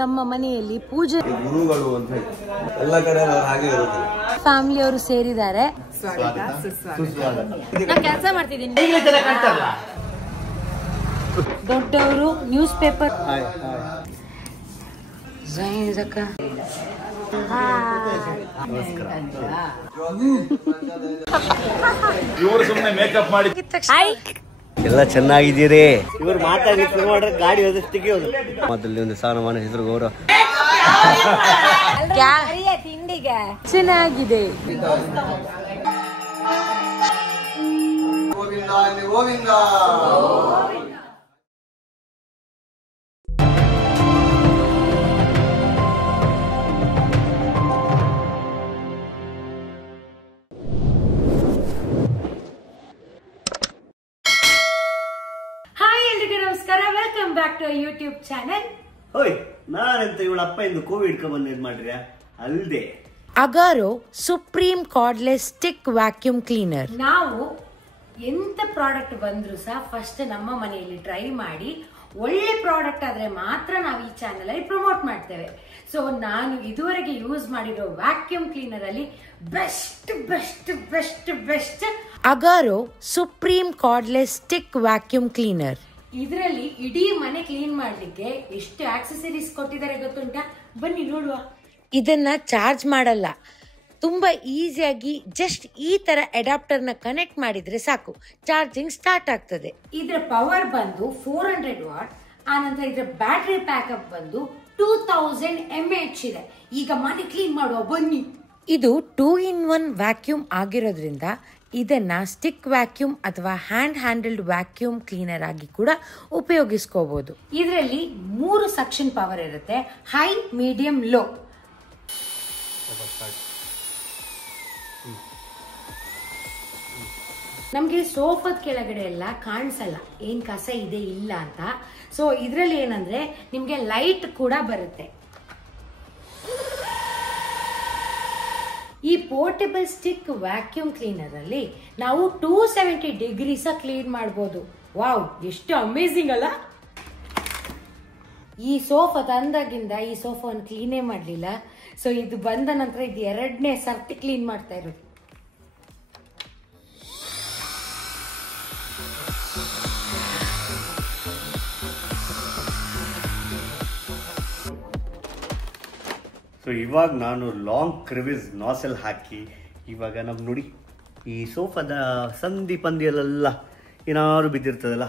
ನಮ್ಮ ಮನೆಯಲ್ಲಿ ಪೂಜೆ ಗುರುಗಳು ಅಂತ ಎಲ್ಲ ಕಡೆ ಹಾಗೆ ಇರುತ್ತೆ. ಫ್ಯಾಮಿಲಿ ಅವರು ಸೇರಿದ್ದಾರೆ. ಕೆಲಸ ಮಾಡ್ತಿದ್ದೀನಿ. ದೊಡ್ಡವರು ನ್ಯೂಸ್ ಪೇಪರ್ ಇವರು ಸುಮ್ಮನೆ ಮೇಕಪ್ ಮಾಡಿ ಎಲ್ಲ ಚೆನ್ನಾಗಿದ್ದೀರಿ. ಇವರು ಮಾತಾಡಿ ಶುರು ಮಾಡ್ರೆ ಗಾಡಿ ಹೋದಷ್ಟಿಗೆ ಮೊದಲಲ್ಲಿ ಒಂದು ಸ್ಥಾನಮಾನ ಹೆಸರು ಗೌರವ ತಿಂಡಿಗೆ ಚೆನ್ನಾಗಿದೆ. ನಮಸ್ಕಾರ, welcome back to YouTube channel. ಹೋಯ್ ನಾನಂತ ಇವಳ ಅಪ್ಪ ಇಂದು ಕೋವಿಡ್ ಬಂದ್ ಏನ್ ಮಾಡ್ರಿ ಅಲ್ದೆ Agaro supreme cordless stick vacuum cleaner. ನಾವು ಎಂತ ಪ್ರಾಡಕ್ಟ್ ಬಂದ್ರು ಸಹ ಫಸ್ಟ್ ನಮ್ಮ ಮನೆಯಲ್ಲಿ ಟ್ರೈ ಮಾಡಿ ಒಳ್ಳೆ ಪ್ರಾಡಕ್ಟ್ ಆದ್ರೆ ಮಾತ್ರ ನಾವು ಈ ಚಾನೆಲ್ ಅಲ್ಲಿ ಪ್ರಮೋಟ್ ಮಾಡ್ತೇವೆ. ಸೊ ನಾನು ಇದುವರೆಗೆ ಯೂಸ್ ಮಾಡಿರೋ ವ್ಯಾಕ್ಯೂಮ್ ಕ್ಲೀನರ್ ಅಲ್ಲಿ best best best best Agaro supreme cordless stick vacuum cleaner. ಇದರಲ್ಲಿ ಇಡೀ ಮನೆ ಕ್ಲೀನ್ ಮಾಡ್ಲಿಕ್ಕೆ ಎಷ್ಟು ಆಕ್ಸೆಸರೀಸ್ ಕೊಟ್ಟಿದ್ದಾರೆ ಗೊತ್ತುಂಟಾ? ಬನ್ನಿ ನೋಡುವ. ಇದನ್ನ ಚಾರ್ಜ್ ಮಾಡಲ್ಲ, ತುಂಬಾ ಈಸಿಯಾಗಿ ಜಸ್ಟ್ ಈ ತರ ಅಡಾಪ್ಟರ್ ನ ಕನೆಕ್ಟ್ ಮಾಡಿದ್ರೆ ಸಾಕು, ಚಾರ್ಜಿಂಗ್ ಸ್ಟಾರ್ಟ್ ಆಗ್ತದೆ. ಇದರ ಪವರ್ ಬಂದು 400 ವಾಟ್. ಆನಂತರ ಇದರ ಬ್ಯಾಟರಿ ಪ್ಯಾಕಪ್ ಬಂದು 2000 mAh ಇದೆ. ಈಗ ಮನೆ ಕ್ಲೀನ್ ಮಾಡುವ ಬನ್ನಿ. ಇದು 2-in-1 ವ್ಯಾಕ್ಯೂಮ್ ಆಗಿರೋದ್ರಿಂದ ಇದನ್ನ ಸ್ಟಿಕ್ ವ್ಯಾಕ್ಯೂಮ್ ಅಥವಾ ಹ್ಯಾಂಡ್ ಹ್ಯಾಂಡಲ್ಡ್ ವ್ಯಾಕ್ಯೂಮ್ ಕ್ಲೀನರ್ ಆಗಿ ಕೂಡ ಉಪಯೋಗಿಸ್ಕೋಬಹುದು. ಇದರಲ್ಲಿ 3 ಸಕ್ಷನ್ ಪವರ್ ಇರುತ್ತೆ: ಹೈ, ಮೀಡಿಯಂ, ಲೋ. ನಮ್ಗೆ ಸೋಫಾದ ಕೆಳಗಡೆ ಎಲ್ಲ ಕಾಣಿಸಲ್ಲ ಏನ್ ಕಸ ಇದೆ ಇಲ್ಲ ಅಂತ. ಸೊ ಇದರಲ್ಲಿ ಏನಂದ್ರೆ ನಿಮ್ಗೆ ಲೈಟ್ ಕೂಡ ಬರುತ್ತೆ. ಈ ಪೋರ್ಟೇಬಲ್ ಸ್ಟಿಕ್ ವ್ಯಾಕ್ಯೂಮ್ ಕ್ಲೀನರ್ ಅಲ್ಲಿ ನಾವು 270 ಡಿಗ್ರೀಸ್ ಕ್ಲೀನ್ ಮಾಡಬಹುದು. ವಾವ್, ಎಷ್ಟು ಅಮೇಜಿಂಗ್ ಅಲ್ಲ. ಈ ಸೋಫಾ ತಂದಾಗಿಂದ ಈ ಸೋಫಾವನ್ನು ಕ್ಲೀನೇ ಮಾಡಲಿಲ್ಲ. ಸೊ ಇದು ಬಂದ ನಂತರ ಇದು 2ನೇ ಸರ್ತಿ ಕ್ಲೀನ್ ಮಾಡ್ತಾ ಇರೋದು. ಸೊ ಇವಾಗ ನಾನು ಲಾಂಗ್ ಕ್ರಿವಿಸ್ ನಾಸೆಲ್ ಹಾಕಿ ಇವಾಗ ನಮ್ಗೆ ನೋಡಿ ಈ ಸೋಫಾದ ಸಂಧಿ ಪಂದಿಯಲ್ಲೆಲ್ಲ ಏನಾದ್ರು ಬಿದ್ದಿರ್ತದಲ್ಲ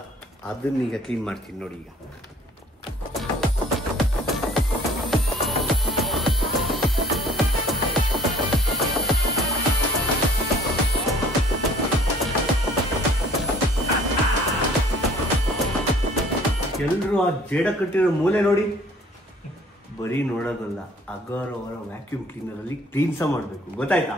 ಅದನ್ನೀಗ ಕ್ಲೀನ್ ಮಾಡ್ತೀನಿ ನೋಡಿ. ಈಗ ಎಲ್ಲರೂ ಆ ಜೇಡ ಕಟ್ಟಿರೋ ಮೂಲೆ ನೋಡಿ, ಬರೀ ನೋಡೋದಲ್ಲ, ಅಗಾರೋ ಅವರ ವ್ಯಾಕ್ಯೂಮ್ ಕ್ಲೀನರ್ ಅಲ್ಲಿ ಕ್ಲೀನ್ ಸಹ ಮಾಡಬೇಕು, ಗೊತ್ತಾಯ್ತಾ?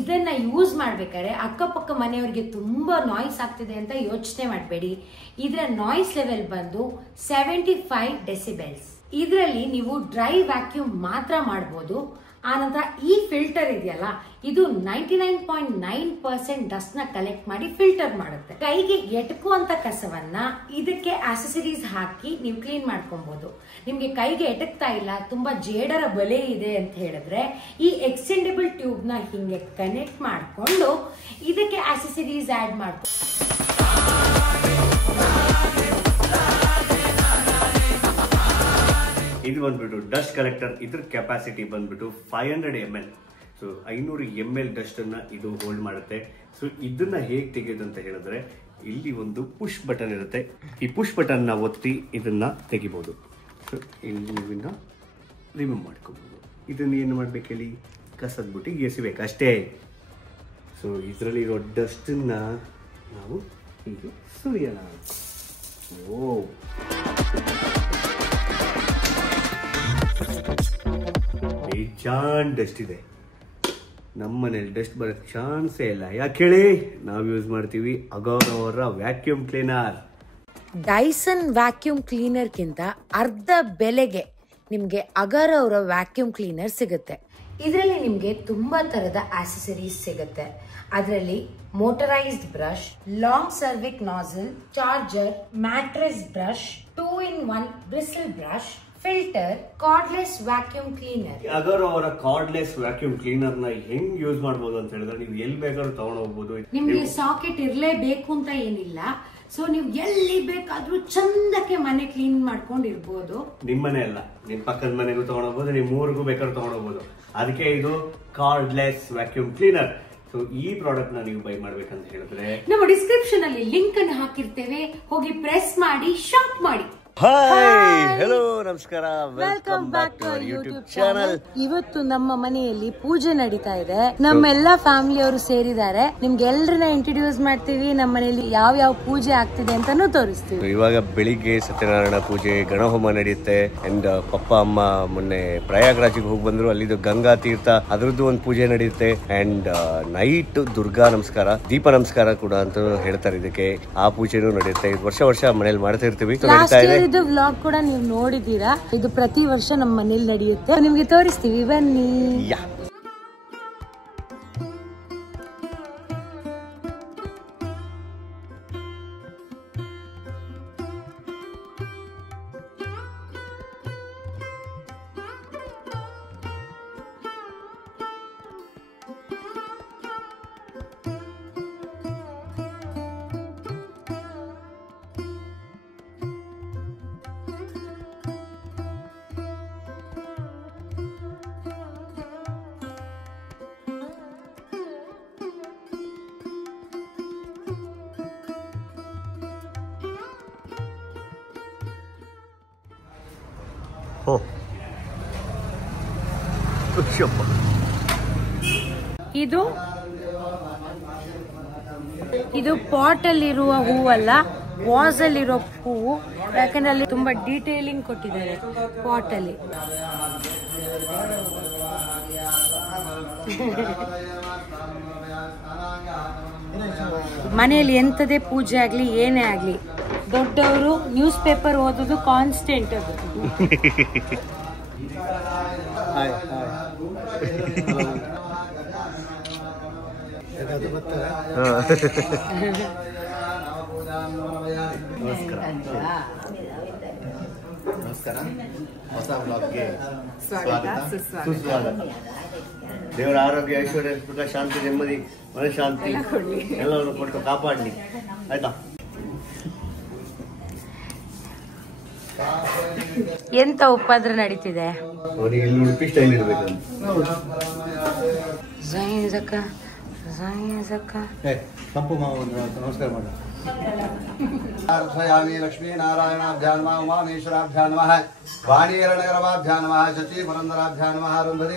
ಇದನ್ನ ಯೂಸ್ ಮಾಡ್ಬೇಕಾದ್ರೆ ಅಕ್ಕಪಕ್ಕ ಮನೆಯವರಿಗೆ ತುಂಬಾ ನಾಯ್ಸ್ ಆಗ್ತಿದೆ ಅಂತ ಯೋಚನೆ ಮಾಡಬೇಡಿ. ಇದರ ನಾಯ್ಸ್ ಲೆವೆಲ್ ಬಂದು 75 ಡೆಸಿಬೆಲ್ಸ್. ಇದರಲ್ಲಿ ನೀವು ಡ್ರೈ ವ್ಯಾಕ್ಯೂಮ್ ಮಾತ್ರ ಮಾಡಬಹುದು. ಆನಂತರ ಈ ಫಿಲ್ಟರ್ ಇದೆಯಲ್ಲ, ಇದು 99.9% ಡಸ್ಟ್ ನ ಕಲೆಕ್ಟ್ ಮಾಡಿ ಫಿಲ್ಟರ್ ಮಾಡುತ್ತೆ. ಕೈಗೆ ಎಟಕುವಂತ ಕಸವನ್ನ ಇದಕ್ಕೆ ಆಕ್ಸೆಸರೀಸ್ ಹಾಕಿ ನೀವು ಕ್ಲೀನ್ ಮಾಡ್ಕೊಬಹುದು. ನಿಮ್ಗೆ ಕೈಗೆ ಎಟಕ್ತಾ ಇಲ್ಲ, ತುಂಬಾ ಜೇಡರ ಬಲೆ ಇದೆ ಅಂತ ಹೇಳಿದ್ರೆ ಈ ಎಕ್ಸ್ಟೆಂಡಬಲ್ ಟ್ಯೂಬ್ ನ ಹಿಂಗೆ ಕನೆಕ್ಟ್ ಮಾಡ್ಕೊಂಡು ಇದಕ್ಕೆ ಆಕ್ಸೆಸರೀಸ್ ಆಡ್ ಮಾಡ್ಕೊ. ಇದು ಬಂದ್ಬಿಟ್ಟು ಡಸ್ಟ್ ಕಲೆಕ್ಟರ್. ಇದ್ರ ಕೆಪಾಸಿಟಿ ಬಂದ್ಬಿಟ್ಟು 500 ml. ಸೊ 500 ml ಡಸ್ಟ್ ಅನ್ನ ಇದು ಹೋಲ್ಡ್ ಮಾಡುತ್ತೆ. ಸೊ ಇದನ್ನ ಹೇಗೆ ತೆಗೆಯೋದು ಅಂತ ಹೇಳಿದ್ರೆ ಇಲ್ಲಿ ಒಂದು ಪುಷ್ ಬಟನ್ ಇರುತ್ತೆ. ಈ ಪುಷ್ ಬಟನ್ ನ ಒತ್ತಿ ಇದನ್ನ ತೆಗಿಬಹುದು. ಸೊ ಇಲ್ಲಿ ನೀವಿನ್ನ ರಿಮೂವ್ ಮಾಡ್ಕೋಬಹುದು. ಇದನ್ನ ಏನು ಮಾಡ್ಬೇಕು ಹೇಳಿ, ಕಸದ ಬುಟ್ಟಿಗೆ ಎಸಿಬೇಕು ಅಷ್ಟೇ. ಸೊ ಇದರಲ್ಲಿರೋ ಡಸ್ಟನ್ನ ನಾವು ಹೀಗೆ ಸುರಿಯೋಣ. ಓ, ಬೇಜಾನ್ ಡಸ್ಟ್ ಇದೆ. ನಮ್ಮನೇಲಿ ಡಸ್ಟ್ ಬರೋಕ್ಕೆ ಚಾನ್ಸೇ ಇಲ್ಲ. ಯಾಕೆ ಹೇಳಿ, ನಾವು ಯೂಸ್ ಮಾಡ್ತೀವಿ ಅಗಾರೋ ಅವರ ವ್ಯಾಕ್ಯೂಮ್ ಕ್ಲೀನರ್. ಡೈಸನ್ ವ್ಯಾಕ್ಯೂಮ್ ಕ್ಲೀನರ್ಗಿಂತ ಅರ್ಧ ಬೆಲೆಗೆ ನಿಮ್ಗೆ ಅಗರ್ ಅವರ ವ್ಯಾಕ್ಯೂಮ್ ಕ್ಲೀನರ್ ಸಿಗುತ್ತೆ. ಇದರಲ್ಲಿ ನಿಮ್ಗೆ ತುಂಬಾ ತರದ ಆಕ್ಸೆಸರೀಸ್ ಸಿಗುತ್ತೆ. ಅದರಲ್ಲಿ ಮೋಟರೈಸ್ಡ್ ಬ್ರಷ್, ಲಾಂಗ್ ಸರ್ವಿಕ್ nozzle, charger, mattress brush, 2-in-1 bristle brush, filter, cordless vacuum cleaner. ಅಗರ್ ಅವರ ಕಾರ್ಡ್ಲೆಸ್ ವ್ಯಾಕ್ಯೂಮ್ ಕ್ಲೀನರ್ ನ ಹೆಂಗ್ ಯೂಸ್ ಮಾಡಬಹುದು ಅಂತ ಹೇಳಿದ್ರೆ ನೀವು ಎಲ್ಲಿ ಬೇಕಾದ್ರೂ ತಗೊಂಡು ಹೋಗ್ಬೋದು. ನಿಮ್ಗೆ ಸಾಕೆಟ್ ಇರ್ಲೇಬೇಕು ಅಂತ ಏನಿಲ್ಲ. ಸೊ ನೀವು ಎಲ್ಲಿ ಬೇಕಾದ್ರೂ ಚಂದಕ್ಕೆ ಮನೆ ಕ್ಲೀನ್ ಮಾಡ್ಕೊಂಡಿರ್ಬೋದು. ನಿಮ್ಮನೆ ಅಲ್ಲ, ನಿಮ್ ಪಕ್ಕದ ಮನೆಗೂ ತಗೊಂಡೋಗ್ಬೋದು, ನಿಮ್ ಊರಿಗೂ ಬೇಕಾದ್ರೂ ತಗೊಂಡೋಗ್ಬೋದು. ಅದಕ್ಕೆ ಇದು ಕಾರ್ಡ್ಲೆಸ್ ವ್ಯಾಕ್ಯೂಮ್ ಕ್ಲೀನರ್. ಸೊ ಈ ಪ್ರಾಡಕ್ಟ್ ನ ನೀವು ಬೈ ಮಾಡ್ಬೇಕಂತ ಹೇಳಿದ್ರೆ ನಮ್ಮ ಡಿಸ್ಕ್ರಿಪ್ಷನ್ ಅಲ್ಲಿ ಲಿಂಕ್ ಅನ್ನು ಹಾಕಿರ್ತೇವೆ, ಹೋಗಿ ಪ್ರೆಸ್ ಮಾಡಿ ಶಾಪ್ ಮಾಡಿ. ಹಾಯ್, ಹೆಲೋ, ನಮಸ್ಕಾರ, welcome back to our YouTube channel. ಇವತ್ತು ನಮ್ಮ ಮನೆಯಲ್ಲಿ ಪೂಜೆ ನಡೀತಾ ಇದೆ. ನಮ್ಮೆಲ್ಲಾ ಫ್ಯಾಮಿಲಿ ಅವರು ಸೇರಿದ್ದಾರೆ. ನಿಮ್ಗೆ ಎಲ್ರನ್ನ ಇಂಟ್ರೊಡ್ಯೂಸ್ ಮಾಡ್ತೀವಿ. ನಮ್ಮ ಮನೆಯಲ್ಲಿ ಯಾವ ಯಾವ ಪೂಜೆ ಆಗ್ತಿದೆ ಅಂತಾನು ತೋರಿಸ್ತೀವಿ. ಇವಾಗ ಬೆಳಿಗ್ಗೆ ಸತ್ಯನಾರಾಯಣ ಪೂಜೆ, ಗಣಹೋಮ ನಡೆಯುತ್ತೆ. ಅಂಡ್ ಪಪ್ಪ ಅಮ್ಮ ಮೊನ್ನೆ ಪ್ರಯಾಗ್ರಾಜಿಗೆ ಹೋಗಿ ಬಂದ್ರು. ಅಲ್ಲಿದ್ದು ಗಂಗಾ ತೀರ್ಥ, ಅದ್ರದ್ದು ಒಂದು ಪೂಜೆ ನಡೆಯುತ್ತೆ. ಅಂಡ್ ನೈಟ್ ದುರ್ಗಾ ನಮಸ್ಕಾರ, ದೀಪ ನಮಸ್ಕಾರ ಕೂಡ ಅಂತ ಹೇಳ್ತಾರೆ. ಇದಕ್ಕೆ ಆ ಪೂಜೆನೂ ನಡೆಯುತ್ತೆ. ವರ್ಷ ವರ್ಷ ಮನೇಲಿ ಮಾಡ್ತಾ ಇರ್ತೀವಿ. ಇದು ವ್ಲಾಗ್ ಕೂಡ ನೀವು ನೋಡಿದೀರಾ. ಇದು ಪ್ರತಿ ವರ್ಷ ನಮ್ಮ ಮನೇಲಿ ನಡೆಯುತ್ತೆ. ನಿಮ್ಗೆ ತೋರಿಸ್ತೀವಿ, ಬನ್ನಿ. ಇದು ಪಾಟ್ ಅಲ್ಲಿರುವ ಹೂವಲ್ಲ, ವಾಸ್ ಅಲ್ಲಿರೋ ಹೂವು. ಯಾಕಂದ್ರೆ ಅಲ್ಲಿ ತುಂಬಾ ಡೀಟೇಲಿಂಗ್ ಕೊಟ್ಟಿದ್ದಾರೆ ಪಾಟ್ ಅಲ್ಲಿ. ಮನೆಯಲ್ಲಿ ಎಂತದೇ ಪೂಜೆ ಆಗ್ಲಿ ಏನೇ ಆಗ್ಲಿ, ದೊಡ್ಡವರು ನ್ಯೂಸ್ ಪೇಪರ್ ಓದೋದು ಕಾನ್ಸ್ಟೆಂಟ್. ಅದು ನಮಸ್ಕಾರ, ಹೊಸ ಬ್ಲಾಗ್ಗೆ ಸ್ವಾಗತ, ಸುಸ್ವಾಗತ. ದೇವರ ಆರೋಗ್ಯ, ಐಶ್ವರ್ಯ, ಸುಖ, ಶಾಂತಿ, ನೆಮ್ಮದಿ, ಮನಃಶಾಂತಿ ಎಲ್ಲವನ್ನು ಕೊಟ್ಟು ಕಾಪಾಡಲಿ. ಆಯ್ತಾ? ಎಂತ ಉಪದ್ರ ನಡೀತಿದೆ. ಅವನಿಗೆ ಇಲ್ಲಿ ಉಡುಪಿ ಸ್ಟೈಲ್ ಇರ್ಬೇಕಂತ. ಸಂಪು ಮಾವು ನಮಸ್ಕಾರ ಮಾಡಿ. ಲಕ್ಷ್ಮೀನಾರಾಯಣಾಭ್ಯಾಂ ನಮಃ, ಉಮಾಮೇಶ್ವರಾಭ್ಯಾಂ ನಮಃ, ವಾಣಿಯರನಗರವಾಭ್ಯಾಂ ನಮಃ, ಶಚಿ ಪುರಂದರಾಭ್ಯಾಂ ನಮಃ. ಅರುಂಧತಿ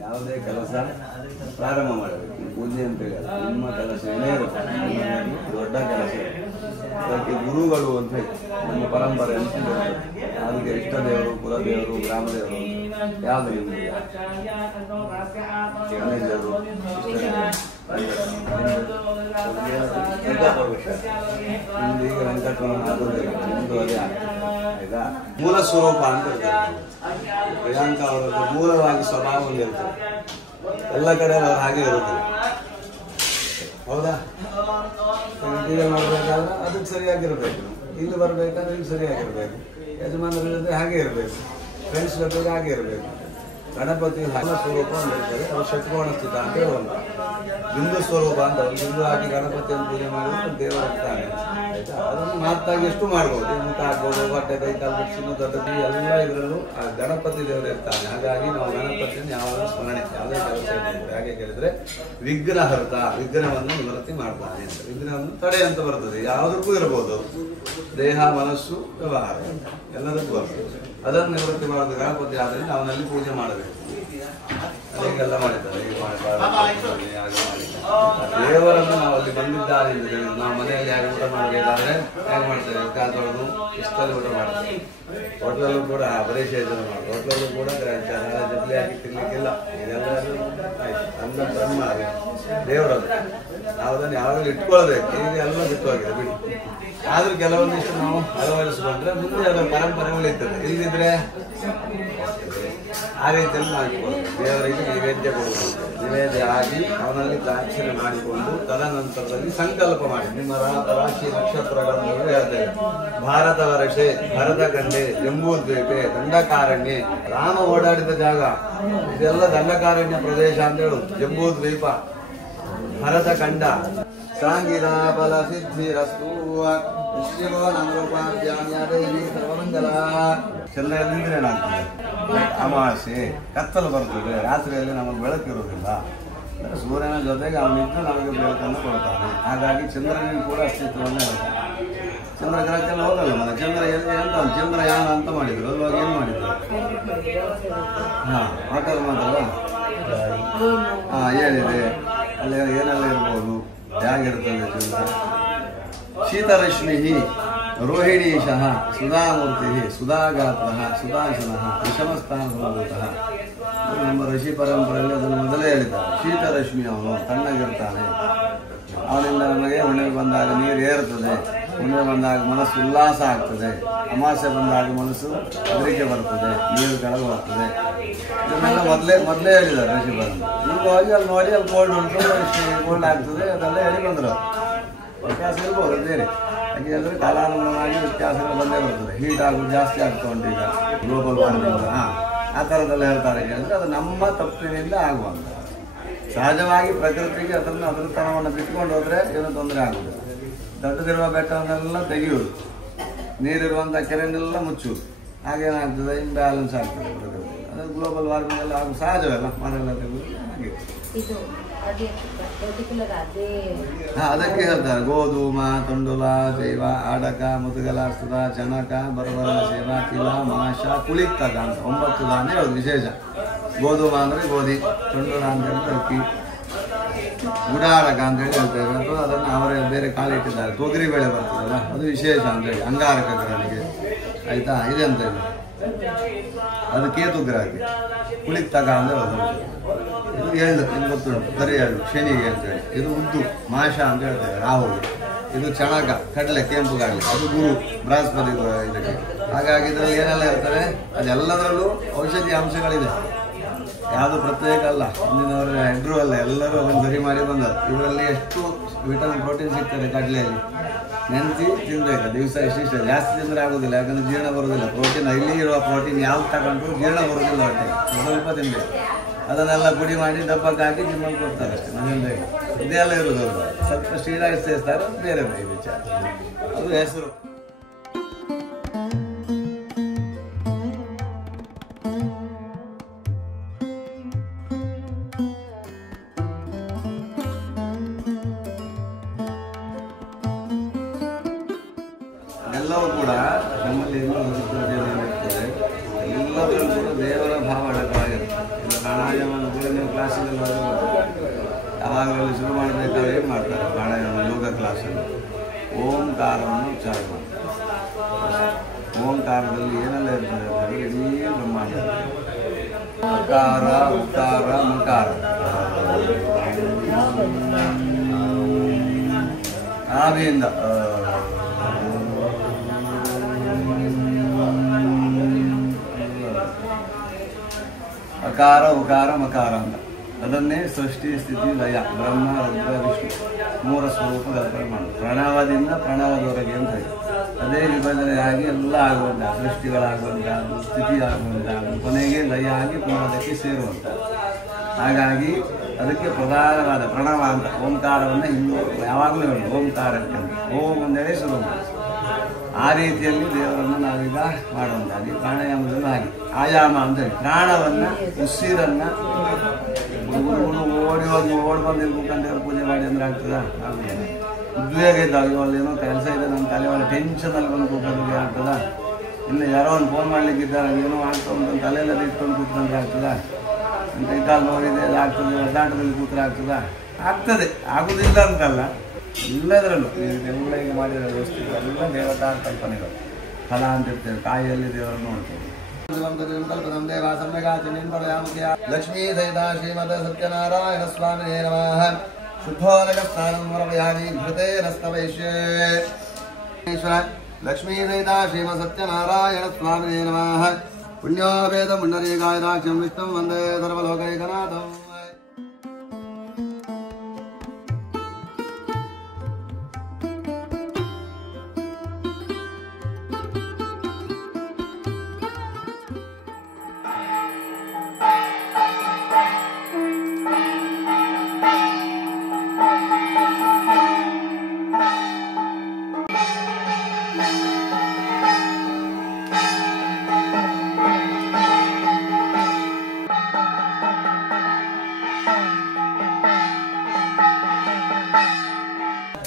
ಯಾವುದೇ ಕೆಲಸ ಪ್ರಾರಂಭ ಮಾಡಬೇಕು. ಪೂಜೆ ಅಂತ ಹೇಳಿ ನಿಮ್ಮ ಕೆಲಸ ಏನೇ ಇರುತ್ತೆ, ದೊಡ್ಡ ಕೆಲಸ. ಅದಕ್ಕೆ ಗುರುಗಳು ಅಂತ ಹೇಳಿ ನಮ್ಮ ಪರಂಪರೆ ಅಂತ ಹೇಳ್ತಾರೆ. ಅದಕ್ಕೆ ಇಷ್ಟ ದೇವರು, ಕುಲದೇವರು, ಗ್ರಾಮದೇವರು ಯಾವುದು ನಿಮಗೆ ದೇವರು, ನಿಮ್ದು ಈಗ ವೆಂಕಟರಮಣ ಆಗೋದಿಲ್ಲ, ನಿಮ್ದು ಅದೇ ಆಯ್ತಾ. ಮೂಲ ಸ್ವರೂಪ ಅಂತ ಹೇಳ್ತಾರೆ. ಪ್ರಿಯಾಂಕಾ ಅವರದ್ದು ಮೂಲವಾಗಿ ಸ್ವಭಾವ ಇರ್ತದೆ. ಎಲ್ಲ ಕಡೆ ಅವ್ರು ಹಾಗೆ ಇರುತ್ತದೆ, ಹೌದಾ? ಈಗ ಮಾಡ್ಬೇಕಾದ್ರೆ ಅದಕ್ಕೆ ಸರಿಯಾಗಿರ್ಬೇಕು. ಇಲ್ಲಿ ಬರ್ಬೇಕಾದ್ರೆ ಇಲ್ಲಿ ಸರಿಯಾಗಿರ್ಬೇಕು. ಯಜಮಾನರ ಜೊತೆ ಹಾಗೆ ಇರಬೇಕು, ಫ್ರೆಂಡ್ಸ್ ಜೊತೆಗೆ ಹಾಗೆ ಇರಬೇಕು. ಗಣಪತಿ ಸ್ವರೂಪ ಅಂತ ಇರ್ತದೆ, ಅದು ಷಟ್ಕೋಣ ಸ್ಥಿತ ಅಂತ ಹೇಳುವಂತ. ಬಿಂದು ಸ್ವರೂಪ ಅಂತ ಒಂದು ಬಿಂದು ಹಾಕಿ ಗಣಪತಿಯನ್ನು ಪೂಜೆ ಮಾಡಿದ್ರೆ ದೇವರಿರ್ತಾನೆ, ಆಯ್ತಾ. ಅದನ್ನು ಮಾತಾಗಿ ಎಷ್ಟು ಮಾಡ್ಬೋದು, ಮುಖ ಹಾಕ್ಬೋದು, ಬಟ್ಟೆ ಕೈ ಕಾಲು ಬಿಡಿಸಿದ್ದು ದೊಡ್ಡದಿ ಎಲ್ಲ ಇದರಲ್ಲೂ ಆ ಗಣಪತಿ ದೇವರು ಇರ್ತಾನೆ. ಹಾಗಾಗಿ ನಾವು ಗಣಪತಿಯನ್ನು ಯಾವಾಗಲೂ ಸ್ಮರಣೆ, ಯಾವುದೇ ಕೆಲಸ ಇರ್ತದೆ. ಹಾಗೆ ಕೇಳಿದ್ರೆ ವಿಘ್ನಹರ್ತ, ವಿಘ್ನವನ್ನು ನಿವೃತ್ತಿ ಮಾಡ್ತಾನೆ ಅಂತ. ವಿಘ್ನವನ್ನು ತಡೆ ಅಂತ ಬರ್ತದೆ, ಯಾವುದಕ್ಕೂ ಇರ್ಬೋದು, ದೇಹ ಮನಸ್ಸು ವ್ಯವಹಾರ ಎಲ್ಲದಕ್ಕೂ ಬರ್ತದೆ. ಅದನ್ನು ನಿವೃತ್ತಿ ಮಾಡೋದು ಗಣಪತಿ ಆದ್ರಿಂದ ಅವನಲ್ಲಿ ಪೂಜೆ ಮಾಡಬೇಕು. ಹೀಗೆಲ್ಲ ಮಾಡಿದ್ದಾರೆ. ದೇವರನ್ನು ನಾವು ಅಲ್ಲಿ ಬಂದಿದ್ದಾರೆ ಅಂತ ಹೇಳಿ ನಾವು ಮನೆಯಲ್ಲಿ ಹೇಗೆ ಊಟ ಮಾಡಬೇಕಾದ್ರೆ ಹೇಗೆ ಮಾಡ್ತೇವೆ, ಕಾಲು ತೊಳೆದು ಇಷ್ಟಲ್ಲಿ ಊಟ ಮಾಡ್ತೇವೆ. ಹೋಟ್ಲಲ್ಲೂ ಕೂಡ ಬರೀ ಸೇಜನ ಮಾಡೋದು, ಹೋಟ್ಲಲ್ಲೂ ಕೂಡ ಜೊತೆ ಹಾಕಿ ತಿನ್ಲಿಕ್ಕಿಲ್ಲ. ಇದೆಲ್ಲ ಆಯ್ತು, ಅಂದ ಬ್ರಹ್ಮ ದೇವರದ್ದು ನಾವು ಅದನ್ನು ಯಾವಾಗಲೂ ಇಟ್ಕೊಳ್ಬೇಕು. ಈಗ ಎಲ್ಲ ಬಿಟ್ಟೋಗಿದೆ ಬಿಡಿ. ಆದ್ರೂ ಕೆಲವೊಂದಿಷ್ಟು ನಾವು ಅಳವಡಿಸಿಕೊಂಡ್ರೆ ಮುಂದೆ ಅದರ ಪರಂಪರೆ ಉಳಿತದೆ. ಇಲ್ಲದಿದ್ರೆ ಆ ರೀತಿಯಲ್ಲಿ ನಾವು ಇಟ್ಕೊಳ್ಬೇಕು. ದೇವರಿಗೆ ನೈವೇದ್ಯ ಕೊಡುವುದು, ನೈವೇದ್ಯ ಆಗಿ ಅವನಲ್ಲಿ ಪ್ರಾರ್ಥನೆ ಮಾಡಿಕೊಂಡು ತದನಂತರದಲ್ಲಿ ಸಂಕಲ್ಪ ಮಾಡಿ ನಿಮ್ಮ ರಾಶಿ ನಕ್ಷತ್ರಗಳನ್ನು ಹೇಳ್ತೇವೆ. ಭಾರತ ವರ್ಷೆ, ಭರತ ಖಂಡೆ, ಜಂಬೂದ್ವೀಪೆ, ದಂಡಕಾರಣ್ಯ, ರಾಮ ಓಡಾಡಿದ ಜಾಗ ಇದೆಲ್ಲ ದಂಡಕಾರಣ್ಯ ಪ್ರದೇಶ ಅಂತ ಹೇಳುದು. ಜಂಬೂದ್ವೀಪ, ಭರತ ಖಂಡ, ಸಾಂಗಿರ ಫಲ ಸಿದ್ಧಿರಸ್ತು ಶಿವೋ ನಮರೂಪಾಧ್ಯಾದೇವಿ ಸರ್ವಮಂಗಲ. ಚಂದ್ರನಿಂದ್ರೆ ಏನಾಗ್ತದೆ, ಅಮಾವಾಸ್ಯೆ ಕತ್ತಲು ಬರ್ತದೆ, ರಾತ್ರಿಯಲ್ಲಿ ನಮಗೆ ಬೆಳಕಿರುವುದಿಲ್ಲ. ಸೂರ್ಯನ ಜೊತೆಗೆ ಅವನಿದ್ದು ನಮಗೆ ಬೆಳಕನ್ನು ಕೊಡ್ತಾನೆ. ಹಾಗಾಗಿ ಚಂದ್ರನಿಗೆ ಕೂಡ ಅಸ್ತಿತ್ವವನ್ನು ಹೇಳ್ತಾನೆ. ಚಂದ್ರ ಗ್ರಹಕ್ಕೆಲ್ಲ ಹೋಗಲ್ಲ ಮನೆ. ಚಂದ್ರ ಎಂತ ಚಂದ್ರಯಾನ ಅಂತ ಮಾಡಿದ್ರು, ಅಲ್ವಾಗ ಏನು ಮಾಡಿದ್ರು? ಹೋಟೆಲ್ ಮಾತಲ್ಲ ಏನಿದೆ ಅಲ್ಲಿ, ಏನೆಲ್ಲ ಇರ್ಬೋದು, ಹೇಗಿರ್ತದೆ ಚಂದ್ರ. ಶೀತರಶ್ಮಿ ರೋಹಿಣೀಶಃ ಸುಧಾಮೂರ್ತಿ ಸುಧಾಗಾತ್ರ ಸುಧಾಶನಃ ವಿಷಮಸ್ಥಾನಭೂತಃ. ನಮ್ಮ ಋಷಿ ಪರಂಪರೆಯಲ್ಲಿ ಅದನ್ನು ಮೊದಲೇ ಹೇಳಿದ್ದಾರೆ. ಶೀತರಶ್ಮಿ ಅವನು ತಣ್ಣಗಿರ್ತಾನೆ. ಅವನಿಂದ ನಮಗೆ ಹುಣ್ಣಿಮೆ ಬಂದಾಗ ನೀರು ಏರ್ತದೆ, ಹುಣ್ಣಿಮೆ ಬಂದಾಗ ಮನಸ್ಸು ಉಲ್ಲಾಸ ಆಗ್ತದೆ, ಅಮಾವಾಸ್ಯೆ ಬಂದಾಗ ಮನಸ್ಸು ಹೆದರಿಕೆ ಬರ್ತದೆ, ನೀರು ಕೆಳಗೆ ಬರ್ತದೆ. ಇದನ್ನೆಲ್ಲ ಮೊದಲೇ ಹೇಳಿದ್ದಾರೆ ಋಷಿ ಪರಂಪರೆ. ಈಗ ಹೋಗಿ ಅಲ್ಲಿ ನೋಡಿ ಅಲ್ಲಿ ಗೋಲ್ಡ್ ಉಂಟು, ಗೋಲ್ಡ್ ಆಗ್ತದೆ, ಅದೆಲ್ಲ ಹೇಳಿ ಬಂದರು. ವ್ಯತ್ಯಾಸ ಇರ್ಬೋದು ಬೇರೆ. ಯಾಕೆ ಅಂದರೆ ಕಾಲಾನುಗುಣವಾಗಿ ವ್ಯತ್ಯಾಸಗಳು ಬಂದೇ ಬರ್ತದೆ. ಹೀಟ್ ಆಗೋದು ಜಾಸ್ತಿ ಆಗ್ತಾ ಉಂಟು ಈಗ ಗ್ಲೋಬಲ್ ವಾರ್ಮಿಂಗ್. ಆ ಥರದ್ದೆಲ್ಲ ಹೇಳ್ತಾರೆ. ಹೇಳಿದ್ರೆ ಅದು ನಮ್ಮ ತಪ್ಪಿನಿಂದ ಆಗುವಂಥ. ಸಹಜವಾಗಿ ಪ್ರಕೃತಿಗೆ ಅದರ ತನವನ್ನು ಬಿಟ್ಕೊಂಡು ಹೋದರೆ ಏನೂ ತೊಂದರೆ ಆಗುವುದು. ದೊಡ್ಡದಿರುವ ಬೆಟ್ಟವನ್ನೆಲ್ಲ ತೆಗೆಯುವುದು, ನೀರಿರುವಂಥ ಕೆರೆಯನ್ನೆಲ್ಲ ಮುಚ್ಚುವುದು. ಹಾಗೇನಾಗ್ತದೆ, ಇಂಬ್ಯಾಲೆನ್ಸ್ ಆಗ್ತದೆ ಪ್ರಕೃತಿ. ಅದು ಗ್ಲೋಬಲ್ ವಾರ್ಮಿಂಗ್ ಎಲ್ಲ ಆಗುವ ಸಹಜವಲ್ಲ, ಮನೆಲ್ಲ ತೆಗೆದು ಹಾಗೆ. ಅದಕ್ಕೆ ಹೇಳ್ತಾರೆ ಗೋಧೂಮ ತೊಂಡುಲ ಶೈವ ಆಡಕ ಮುದುಗಲ ಸುಧ ಚಣಕ ಬರಬರ ಸೇವ ತಿಲ ಮಾಷ ಕುಳಿತಕ ಅಂತ 9 ದಾನ ಹೇಳೋದು ವಿಶೇಷ. ಗೋಧೂಮ ಅಂದರೆ ಗೋಧಿ, ತೊಂಡುಲ ಅಂತ ಹೇಳಿದ್ರೆ ಅಕ್ಕಿ, ಗುಡಾಡಕ ಅಂತ ಹೇಳಿ ಹೇಳ್ತೇವೆ. ಅಥವಾ ಅದನ್ನು ಅವರೇ ಬೇರೆ ಕಾಳಿಟ್ಟಿದ್ದಾರೆ. ತೊಗರಿ ಬೇಳೆ ಬರ್ತದಲ್ಲ, ಅದು ವಿಶೇಷ ಅಂತೇಳಿ ಅಂಗಾರಕ ಗ್ರಹಣಿಗೆ, ಆಯ್ತಾ. ಇದೆ ಅಂತ ಹೇಳಿ ಅದು ಕೇತು ಗ್ರಹಕ್ಕೆ. ಕುಳಿತಕ ಅಂದರೆ ಇದು ಎಳ್ಳು, ನಿಮ್ಗೆ ಗೊತ್ತುಂಟು, ಕರಿ ಎಳ್ಳು ಶನಿಗೆ ಅಂತೇಳಿ. ಇದು ಉದ್ದು ಮಾಷ ಅಂತ ಹೇಳ್ತೇವೆ ರಾಹುಗೆ. ಇದು ಚಣಕ ಕಡಲೆ ಕೆಂಪುಗಾಗಲಿ, ಅದು ಗುರು ಬೃಹಸ್ಪತಿ ಇದಕ್ಕೆ. ಹಾಗಾಗಿ ಇದರಲ್ಲಿ ಏನೆಲ್ಲ ಇರ್ತದೆ, ಅದೆಲ್ಲದರಲ್ಲೂ ಔಷಧಿ ಅಂಶಗಳಿದೆ. ಯಾವುದು ಪ್ರತ್ಯೇಕ ಅಲ್ಲ. ಹಿಂದಿನವರು ಹೆಡ್ರು ಅಲ್ಲ, ಎಲ್ಲರೂ ಅದನ್ನು ಸರಿ ಮಾಡಿ ಬಂದರು. ಇವರಲ್ಲಿ ಎಷ್ಟು ವಿಟಮಿನ್ ಪ್ರೋಟೀನ್ ಸಿಗ್ತದೆ ಕಡಲೆಯಲ್ಲಿ. ನೆನೆಸಿ ತಿನ್ಬೇಕು ದಿವಸ ಇಷ್ಟಿಷ್ಟ. ಜಾಸ್ತಿ ತಿಂದರೆ ಆಗೋದಿಲ್ಲ, ಯಾಕಂದರೆ ಜೀರ್ಣ ಬರೋದಿಲ್ಲ. ಪ್ರೋಟೀನ್ ಇಲ್ಲಿ ಇರುವ ಪ್ರೋಟೀನ್ ಯಾವ್ದು ತಗೊಂಡ್ರು ಜೀರ್ಣ ಬರೋದಿಲ್ಲ ಹೊಟ್ಟೆಗೆ. ಸ್ವಲ್ಪ ತಿನ್ಬೇಕು. ಅದನ್ನೆಲ್ಲ ಪುಡಿ ಮಾಡಿ ಡಬ್ಬಕ್ಕೆ ಹಾಕಿ ಜಿಮ್ಮಲ್ಲಿ ಕೊಡ್ತಾರೆ ಅಷ್ಟೇ. ಮನೆಯಿಂದ ಇದೆಲ್ಲ ಇರೋದು. ಸ್ವಲ್ಪ ಸ್ಟೀರಾಯ್ಡ್ಸ್ ಸೇರಿಸ್ತಾರೆ, ಬೇರೆ ಬೇರೆ ವಿಚಾರ. ಅದು ಹೆಸರು. ಎಲ್ಲವೂ ಕೂಡ ನಮ್ಮಲ್ಲಿ ಇರ್ತದೆ. ಎಲ್ಲದರಲ್ಲೂ ಕೂಡ ದೇವರ ಭಾವ ಅಡಕವಾಗಿರುತ್ತೆ. ಪ್ರಾಣಾಯಾಮ ನೀವು ಕ್ಲಾಸಿಗೆಲ್ಲ ಯಾವಾಗಲೂ ಶುರು ಮಾಡಬೇಕಾದ್ರೆ ಏನು ಮಾಡ್ತಾರೆ, ಪ್ರಾಣಾಯಾಮ ಯೋಗ ಕ್ಲಾಸಲ್ಲಿ ಓಂಕಾರವನ್ನು ಉಚ್ಚಾರ ಮಾಡ್ತಾರೆ. ಓಂಕಾರದಲ್ಲಿ ಏನೆಲ್ಲ ಇರ್ತದೆ ಅಂದರೆ ಇಡೀ ಬ್ರಹ್ಮಾಂಡ. ಅಕಾರ ಉಕಾರ ಮಕಾರ. ಆದಿಯಿಂದ ಅಕಾರ ಉಕಾರ ಮಕಾರ ಅಂತ. ಅದನ್ನೇ ಸೃಷ್ಟಿ ಸ್ಥಿತಿ ಲಯ ಬ್ರಹ್ಮ ರುದ್ರ ವಿಷ್ಣು 3 ಸ್ವರೂಪ ಕಲ್ಪನೆ ಮಾಡೋದು. ಪ್ರಣವದಿಂದ ಪ್ರಣವದವರೆಗೆ ಅಂತ ಇದೆ. ಅದೇ ವಿಭಜನೆ ವಿಭಜನೆಯಾಗಿ ಎಲ್ಲ ಆಗುವಂಥ ಸೃಷ್ಟಿಗಳಾಗುವಂಥದ್ದು, ಸ್ಥಿತಿ ಆಗುವಂಥದ್ದು, ಕೊನೆಗೆ ಲಯ ಆಗಿ ಪುನಃ ಅದಕ್ಕೆ ಸೇರುವಂಥದ್ದು. ಹಾಗಾಗಿ ಅದಕ್ಕೆ ಪ್ರಧಾನವಾದ ಪ್ರಣವ ಅಂತ ಓಂಕಾರವನ್ನು ಹಿಂದೂ ಯಾವಾಗಲೂ ಹೇಳಿ ಓಂಕಾರಕ್ಕೆ ಓಂ ಒಂದೇಳೆ ಶುರು ಮಾಡಿ. ಆ ರೀತಿಯಲ್ಲಿ ದೇವರನ್ನು ನಾವೀಗ ಮಾಡುವಂತಾಗಿ ಪ್ರಾಣಾಯಾಮದಲ್ಲೂ ಹಾಗೆ ಆಯಾಮ ಅಂತೇಳಿ ಪ್ರಾಣವನ್ನು ಉಸಿರನ್ನು ಓಡಿ ಹೋಗಿ ಓಡಿ ಬಂದಿರ್ಬೇಕಂತ ದೇವ್ರ ಪೂಜೆ ಮಾಡಿ ಅಂದ್ರೆ ಆಗ್ತದ? ಆಗುದಿಲ್ಲ. ಉದ್ವೇಗ ಇದ್ದಾಗ ಅಲ್ಲೇನೋ ಕೆಲಸ ಇದೆ, ನನ್ನ ತಲೆ ಒಳ್ಳೆ ಟೆನ್ಷನಲ್ಲಿ ಬಂದು ಕೂತ್ಕೊಂಡ್ರೆ ಆಗ್ತದ? ಇಲ್ಲ ಯಾರೋ ಒಂದು ಫೋನ್ ಮಾಡ್ಲಿಕ್ಕಿದ್ದಾರೆ ಏನೋ ಆಗ್ತಾ ಉಂಟು ತಲೆಯೆಲ್ಲ ಇಟ್ಕೊಂಡು ಕೂತ್ಕೊಂಡ್ರೆ ಆಗ್ತದ? ಕೈ ಕಾಲು ನೋಡಿದೆ ಅದು ಆಗ್ತದೆ, ಒದ್ದಾಟದಲ್ಲಿ ಕೂತ್ರೆ ಆಗ್ತದ? ಆಗ್ತದೆ, ಆಗುದಿಲ್ಲ ಅಂತಲ್ಲ. ಎಲ್ಲದರಲ್ಲೂ ಎಲ್ಲ ಈಗ ಮಾಡಿರೋ ವಸ್ತುಗಳೆಲ್ಲ ದೇವತಾ ಕಲ್ಪನೆಗಳು. ಫಲ ಅಂತಿರ್ತೇವೆ, ಕಾಯಿಯಲ್ಲಿ ದೇವರನ್ನು ನೋಡ್ತೇವೆ. ಲಕ್ಷ್ಮೀ ಸಹಿತ ಶ್ರೀಮದ ಸತ್ಯನಾರಾಯಣ ಸ್ವಾಮಿನೇ ನಮಃ. ಶುದ್ಧೋದಕ ಸ್ನಾನಂ ವರವಯಾಮಿ ಘೃತೇನ ಸ್ತವೈಷ್ಯೇ. ಲಕ್ಷ್ಮೀ ಸಹಿತ ಶ್ರೀಮದ ಸತ್ಯನಾರಾಯಣ ಸ್ವಾಮಿನೇ ನಮಃ. ಪುಣ್ಯೋ ವೇದ ಮುಂಡರೀಕಾಯ ರಾಜ್ಯಂ ವಿಷ್ಣುಂ ವಂದೇ ಸರ್ವಲೋಕೈಕನಾಥಂ.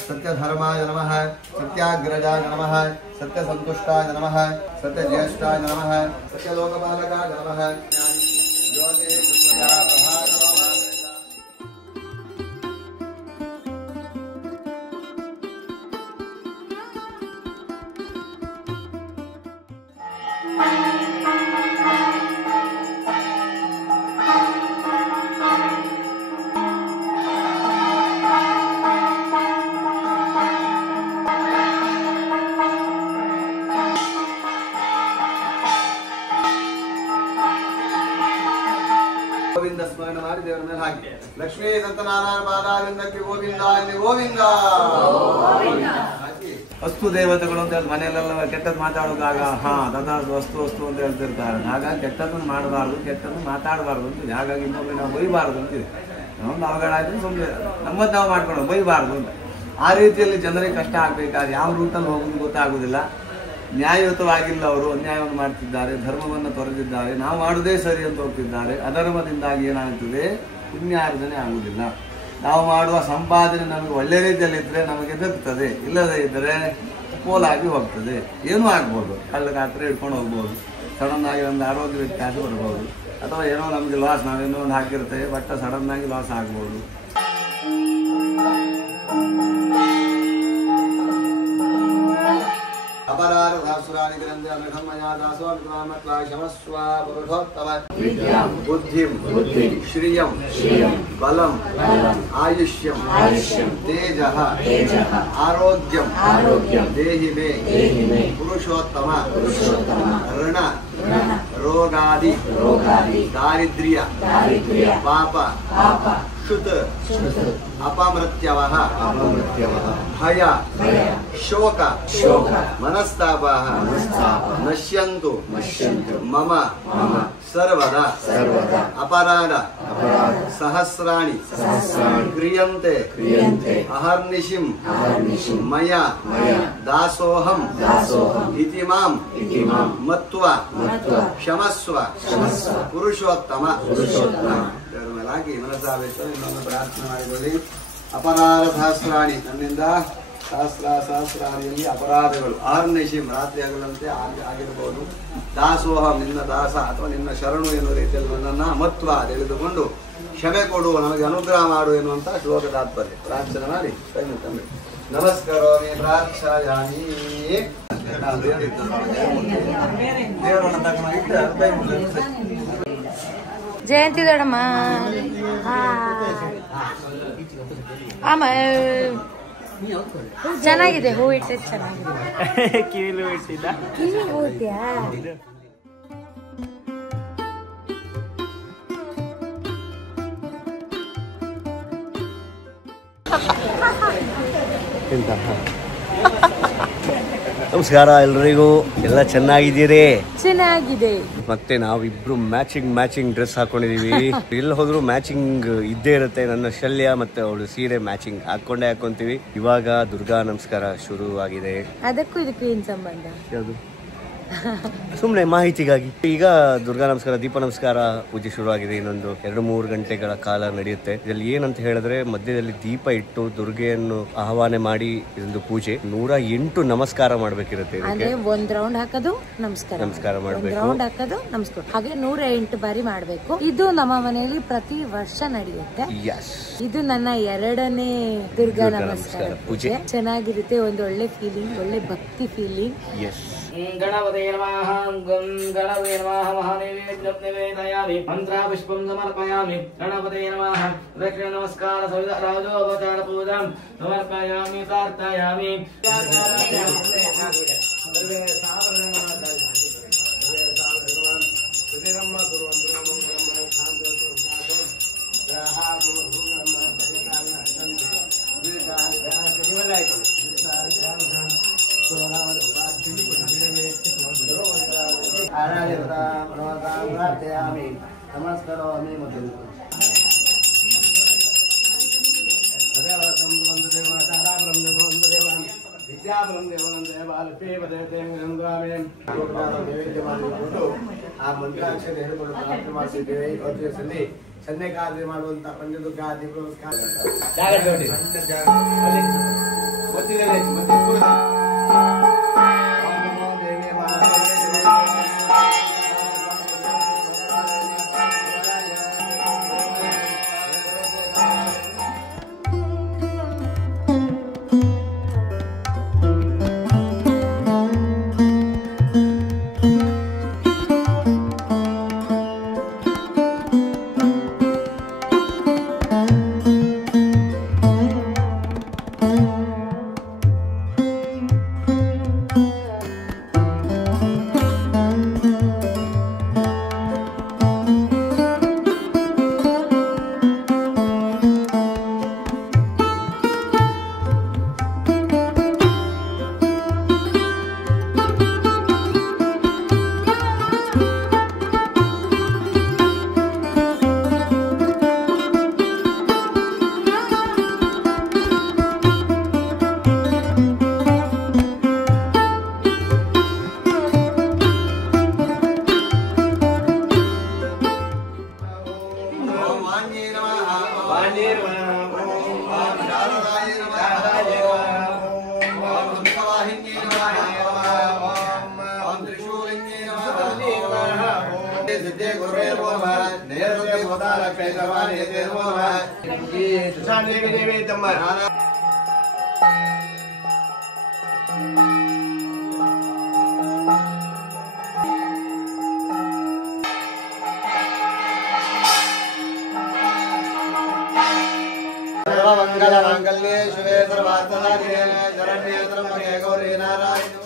सत्यधर्माय नमः, सत्याग्रजाय नमः, सत्यसंतुष्टाय नमः, सत्यज्येष्ठाय नमः, सत्यलोकपालकाय नमः. ಗೋವಿಂದ ಸ್ಮರಣ ಮಾಡಿ ದೇವರ ಮೇಲೆ ಹಾಕಿ. ಲಕ್ಷ್ಮೀ ಸತ್ಯನಾರಾಯಣ ಪಾದಾರಿಂದಕ್ಕೆ ಗೋವಿಂದ ಇಲ್ಲಿ ಗೋವಿಂದ. ವಸ್ತು ದೇವತೆಗಳು ಅಂತ ಹೇಳಿ ಮನೆಯಲ್ಲೆಲ್ಲ ಕೆಟ್ಟದ್ದು ಮಾತಾಡೋದಾಗ ತದಾ ವಸ್ತು ವಸ್ತು ಅಂತ ಹೇಳ್ತಿರ್ತಾರೆ. ಹಾಗಾಗಿ ಕೆಟ್ಟದ್ದನ್ನು ಮಾಡಬಾರ್ದು, ಕೆಟ್ಟದ್ದು ಮಾತಾಡಬಾರ್ದು ಅಂತಿದೆ. ಹಾಗಾಗಿ ಇನ್ನೊಬ್ಬರು ನಾವು ಬೈಬಾರ್ದು ಅಂತಿದೆ. ನಮ್ಮೊಂದು ಅವಘಡ ಆಯ್ತು ಸುಮ್ಮನೆ ನಮ್ಮದು ನಾವು ಮಾಡ್ಕೊಂಡು ಬೈಬಾರ್ದು ಅಂತ. ಆ ರೀತಿಯಲ್ಲಿ ಜನರಿಗೆ ಕಷ್ಟ ಆಗ್ಬೇಕಾದ್ರೆ ಯಾವ ರೂಟಲ್ಲಿ ಹೋಗೋದು ಗೊತ್ತಾಗುದಿಲ್ಲ. ನ್ಯಾಯಯುತವಾಗಿಲ್ಲ, ಅವರು ಅನ್ಯಾಯವನ್ನು ಮಾಡ್ತಿದ್ದಾರೆ, ಧರ್ಮವನ್ನು ತೊರೆದಿದ್ದಾರೆ, ನಾವು ಮಾಡುವುದೇ ಸರಿ ಅಂತ ಹೋಗ್ತಿದ್ದಾರೆ. ಅಧರ್ಮದಿಂದಾಗಿ ಏನಾಗ್ತದೆ, ಪುಣ್ಯಾರ್ಜನೆ ಆಗುವುದಿಲ್ಲ. ನಾವು ಮಾಡುವ ಸಂಪಾದನೆ ನಮಗೆ ಒಳ್ಳೆ ರೀತಿಯಲ್ಲಿ ಇದ್ದರೆ ನಮಗೆ ದಕ್ಕುತ್ತದೆ, ಇಲ್ಲದೇ ಇದ್ದರೆ ಪೋಲಾಗಿ ಹೋಗ್ತದೆ. ಏನೂ ಆಗ್ಬೋದು, ಕಳ್ಳಗಾತ್ರೆ ಇಟ್ಕೊಂಡು ಹೋಗ್ಬೋದು, ಸಡನ್ ಆಗಿ ಒಂದು ಆರೋಗ್ಯ ವ್ಯತ್ಯಾಸ ಬರ್ಬೋದು, ಅಥವಾ ಏನೋ ನಮಗೆ ಲಾಸ್, ನಾವೇನೋ ಒಂದು ಹಾಕಿರ್ತೇವೆ ಬಟ್ ಸಡನ್ ಆಗಿ ಲಾಸ್ ಆಗ್ಬೋದು. अपराध सहस्राणि ग्रन्थे अनघमया दासो विद्वामत्वा क्षमस्व पुरुषोत्तम. बुद्धिं श्रियं बलं आयुष्यं तेजः आरोग्यं देहि मे पुरुषोत्तम. ऋण रोगादि दारिद्र्य पाप क्षुत अपमृत्यवः भय शोक मनस्तापः नश्यन्तु मम सर्वदा. अपराध सहस्राणि क्रियन्ते अहर्निशिं मया दासोऽहं इति मां मत्वा क्षमस्व पुरुषोत्तಮ. ಹಾಗೆ ಮನಸ್ಸಾಬೇಕು. ಇನ್ನೊಂದು ಪ್ರಾರ್ಥನೆ ಮಾಡಿಕೊಳ್ಳಿ. ಅಪರಾಧ ಸಹಸ್ರಾಣಿ, ನನ್ನಿಂದ ಸಹಸ್ರಾಣಿಯಲ್ಲಿ ಅಪರಾಧಗಳು, ಆರ್ನಿಶಿಂ ರಾತ್ರಿ ಆಗಲಂತೆ ಆಗಿರಬಹುದು, ದಾಸೋಹಂ ನಿನ್ನ ದಾಸ ಅಥವಾ ನಿನ್ನ ಶರಣು ಎನ್ನುವ ರೀತಿಯಲ್ಲಿ ನನ್ನನ್ನು ಮತ್ವ ತಿಳಿದುಕೊಂಡು ಕ್ಷಮೆ ಕೊಡು, ನಮಗೆ ಅನುಗ್ರಹ ಮಾಡು ಎನ್ನುವಂತ ಶ್ಲೋಕ ತಾತ್ಪರ್ಯ. ಪ್ರಾರ್ಥನೆ ಮಾಡಿ ತಂದೆ ನಮಸ್ಕಾರೋಮಿ ಪ್ರಾರ್ಥಯಾಮಿ. ಜಯಂತಿ ದೊಡ್ಡಮ್ಮ ಚೆನ್ನಾಗಿದೆ, ಹೂ ಇಟ್ಟೆ ಚೆನ್ನಾಗಿದೆ. ಕಿವಿಲು ಇಟ್ಟಿದ್ದ ಕಿವಿ ಹೂತ್ಯಾ? ನಮಸ್ಕಾರ ಎಲ್ರಿಗೂ, ಎಲ್ಲ ಚೆನ್ನಾಗಿದ್ದೀರಿ? ಚೆನ್ನಾಗಿದೆ. ಮತ್ತೆ ನಾವಿಬ್ರು ಮ್ಯಾಚಿಂಗ್ ಡ್ರೆಸ್ ಹಾಕೊಂಡಿದೀವಿ. ಎಲ್ಲಿ ಹೋದ್ರು ಮ್ಯಾಚಿಂಗ್ ಇದ್ದೇ ಇರುತ್ತೆ. ನನ್ನ ಶಲ್ಯ ಮತ್ತೆ ಅವಳು ಸೀರೆ ಮ್ಯಾಚಿಂಗ್ ಹಾಕೊಂತೀವಿ. ಇವಾಗ ದುರ್ಗಾ ನಮಸ್ಕಾರ ಶುರು ಆಗಿದೆ. ಅದಕ್ಕೂ ಇದಕ್ಕೂ ಏನ್ ಸಂಬಂಧ? ಯಾವುದು? ಸುಮ್ಮನೆ ಮಾಹಿತಿಗಾಗಿ. ಈಗ ದುರ್ಗಾ ನಮಸ್ಕಾರ, ದೀಪ ನಮಸ್ಕಾರ ಪೂಜೆ ಶುರುವಾಗಿದೆ. ಇನ್ನೊಂದು 2-3 ಗಂಟೆಗಳ ಕಾಲ ನಡೆಯುತ್ತೆ. ಇದರಲ್ಲಿ ಏನಂತ ಹೇಳಿದ್ರೆ, ಮಧ್ಯದಲ್ಲಿ ದೀಪ ಇಟ್ಟು ದುರ್ಗೆಯನ್ನು ಆಹ್ವಾನ ಮಾಡಿ ಇದೊಂದು ಪೂಜೆ. 108 ನಮಸ್ಕಾರ ಮಾಡ್ಬೇಕಿರುತ್ತೆ. ಅಂದ್ರೆ ಒಂದ್ ರೌಂಡ್ ಹಾಕೋದು ನಮಸ್ಕಾರ ಮಾಡ್ಬೇಕು, ರೌಂಡ್ ಹಾಕೋದು ನಮಸ್ಕಾರ, ಹಾಗೆ 108 ಬಾರಿ ಮಾಡ್ಬೇಕು. ಇದು ನಮ್ಮ ಮನೆಯಲ್ಲಿ ಪ್ರತಿ ವರ್ಷ ನಡೆಯುತ್ತೆ. ಇದು ನನ್ನ 2ನೇ ದುರ್ಗಾ ನಮಸ್ಕಾರ ಪೂಜೆ. ಚೆನ್ನಾಗಿರುತ್ತೆ, ಒಂದು ಒಳ್ಳೆ ಫೀಲಿಂಗ್, ಒಳ್ಳೆ ಭಕ್ತಿ ಫೀಲಿಂಗ್. ಗಣಪತಿ ನಮಃ. ಗಣಪತಿ ನಮಃ. ಮಹಾನೈವೇದ್ಯಂ ನಿವೇದಯಾಮಿ. ಮಂತ್ರ ಪುಷ್ಪಂ ಸಮರ್ಪಯಾಮಿ. ಗಣಪತಿ ನಮಃ. ದಕ್ಷಿಣ ನಮಸ್ಕಾರ ಸವಿತ ರಾಜೋಪಚಾರ ಪೂಜಾಂ ಸಮರ್ಪಯಾಮಿ ಪ್ರಾರ್ಥಯಾಮಿ. ನಮಸ್ಕಾರಾಮಿ ವಿದ್ಯಾಪುರಂ ದೇವನಂ ನೈವೇದ್ಯ ಮಾಡಿಕೊಂಡು ಆ ಮಂತ್ರಾಕ್ಷರ ಹೇಳಿಕೊಂಡು ಪ್ರಾರ್ಥನೆ ಮಾಡಿಸಿದ್ದೇವೆ. ಇವತ್ತು ದಿವಸದಲ್ಲಿ ಸಂಧ್ಯೆ ಕಾರ್ಯ ಮಾಡುವಂತ ಪಂಚದುರ್ಗಾ ದೀಪ ನಮಸ್ಕಾರ. ಮಂಗಲಮಾಂಗಲ್ಯೆ ಶಿವೆ ಸರ್ವಾರ್ಥಸಾಧಿಕೆ ಶರಣ್ಯೇ ತ್ರ್ಯಂಬಕೆ ಗೌರಿ ನಾರಾಯಣಿ.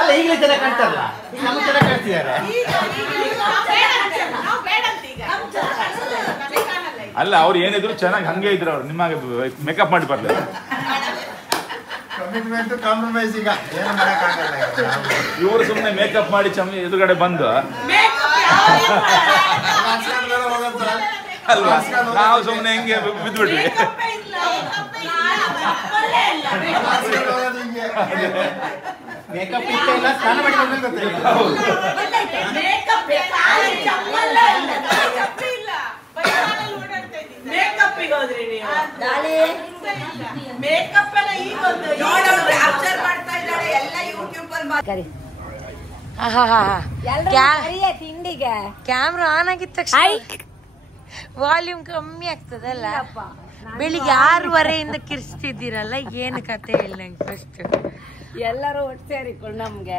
ಅಲ್ಲ ಈಗಲೇ ಚೆನ್ನಾಗಿ ಕಾಣ್ತಾರಲ್ಲ, ಈಗ ನಮ್ಗೆ ಚೆನ್ನಾಗಿ ಕಾಣ್ತಿದ್ದಾರೆ. ಅಲ್ಲ ಅವ್ರು ಏನಿದ್ರು ಚೆನ್ನಾಗಿ ಹಂಗೆ ಇದ್ರು ಅವ್ರು, ನಿಮ್ಮ ಮೇಕಪ್ ಮಾಡಿ ಬರ್ಲಿಲ್ಲ. ಇವರು ಸುಮ್ಮನೆ ಮೇಕಪ್ ಮಾಡಿ ಎದುರುಗಡೆ ಬಂದು ಅಲ್ವಾ, ನಾವು ಸುಮ್ಮನೆ ಹೆಂಗೆ ಬಿದ್ದುಬಿಟ್ವಿ. ಮೇಕಪ್ ಇಲ್ಲ, ಸ್ನಾನ ಮಾಡಿ ತಿಂಡಿಗೆ ಕ್ಯಾಮ್ರಾ ಆನ್ ಆಗಿದ ತಕ್ಷಣ ವಾಲ್ಯೂಮ್ ಕಮ್ಮಿ ಆಗ್ತದಲ್ಲ. ಬೆಳಿಗ್ಗೆ 6:15 ಕಿರ್ಸ್ತಿದ್ದೀರಲ್ಲ, ಏನು ಕತೆ ಇಲ್ಲ ನಂಗೆ. ಫಸ್ಟ್ ಎಲ್ಲರೂ ಒಟ್ಟು ಸೇರಿಕೊಂಡು ನಮ್ಗೆ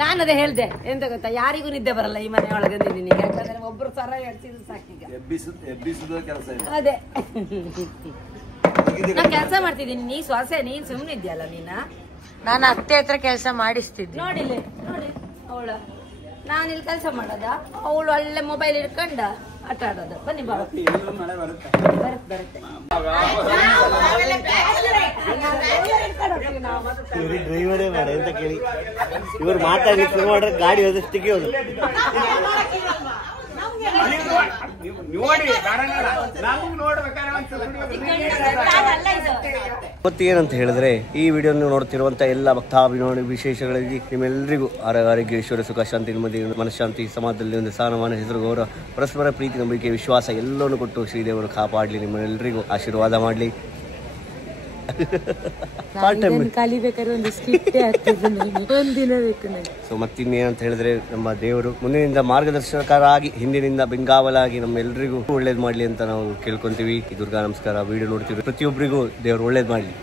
ನಾನು ಅದೇ ಹೇಳ್ದೆ, ಎಂತ ಗೊತ್ತಾ, ಯಾರಿಗೂ ನಿದ್ದೆ ಬರಲ್ಲ ಈ ಮನೆ ಒಳಗೆ ಅಂದಿದ್ದೀನಿ. ಯಾಕಂದ್ರೆ ಒಬ್ರು ಸರ ಎಡ್ಸಿದ್ರು ಸಾಕೀಗ. ಅದೇ ನಾನು ಕೆಲಸ ಮಾಡ್ತಿದ್ದೀನಿ, ನೀ ಸೊಸೆ, ನೀನ್ ಸುಮ್ಮನೆ ಇದೆಯಲ್ಲ ನೀನ. ನಾನು ಅತ್ತೆ ಹತ್ರ ಕೆಲಸ ಮಾಡಿಸ್ತಿದ್ದೆ. ನೋಡಿಲ್ಲ ನೋಡಿ ಅವಳ, ನಾನಿಲ್ಲಿ ಕೆಲಸ ಮಾಡೋದ, ಅವಳು ಒಳ್ಳೆ ಮೊಬೈಲ್ ಹಿಡ್ಕೊಂಡ ಆಟ ಆಡೋದು. ಬನ್ನಿ ಬಾಳ ಬರುತ್ತೆ. ಡ್ರೈವರೇ ಮಾಡ ಅಂತ ಕೇಳಿ ಇವ್ರು ಮಾತಾಡಿ ಶುರು ಮಾಡ್ರೆ ಗಾಡಿ ಹೋದಷ್ಟಿಗೆ ಹೋದು. ಏನಂತ ಹೇಳಿದ್ರೆ, ಈ ವಿಡಿಯೋ ನೋಡ್ತಿರುವಂತ ಎಲ್ಲ ಭಕ್ತಾಭಿಮಾನಿ ವಿಶೇಷಗಳಲ್ಲಿ ನಿಮ್ಮೆಲ್ಲರಿಗೂ ಆರೋಗ್ಯ, ಐಶ್ವರ್ಯ, ಸುಖ, ಶಾಂತಿ, ನೆಮ್ಮದಿ, ಮನಃಶಾಂತಿ, ಸಮಾಜದಲ್ಲಿ ಒಂದು ಸ್ಥಾನಮಾನ, ಹೆಸರು, ಗೌರವ, ಪರಸ್ಪರ ಪ್ರೀತಿ, ನಂಬಿಕೆ, ವಿಶ್ವಾಸ ಎಲ್ಲವನ್ನು ಕೊಟ್ಟು ಶ್ರೀದೇವರು ಕಾಪಾಡಲಿ, ನಿಮ್ಮೆಲ್ಲರಿಗೂ ಆಶೀರ್ವಾದ ಮಾಡಲಿ. ಕಲಿಬೇಕಾದ್ರೆ ಒಂದು ಸ್ಕಿಟ್ ಆಗ್ತದೆ, ಒಂದಿನ ಬೇಕು ನನಗೆ. ಸೊ ಮತ್ತಿನ್ನೇನಂತ ಹೇಳಿದ್ರೆ, ನಮ್ಮ ದೇವರು ಮುಂದಿನಿಂದ ಮಾರ್ಗದರ್ಶಕರಾಗಿ, ಹಿಂದಿನಿಂದ ಬೆಂಗಾವಲಾಗಿ ನಮ್ಮೆಲ್ಲರಿಗೂ ಒಳ್ಳೇದ್ ಮಾಡ್ಲಿ ಅಂತ ನಾವು ಕೇಳ್ಕೊಂತೀವಿ. ದುರ್ಗಾ ನಮಸ್ಕಾರ. ವಿಡಿಯೋ ನೋಡ್ತೀವಿ ಪ್ರತಿಯೊಬ್ಬರಿಗೂ ದೇವರು ಒಳ್ಳೇದ್ ಮಾಡ್ಲಿ.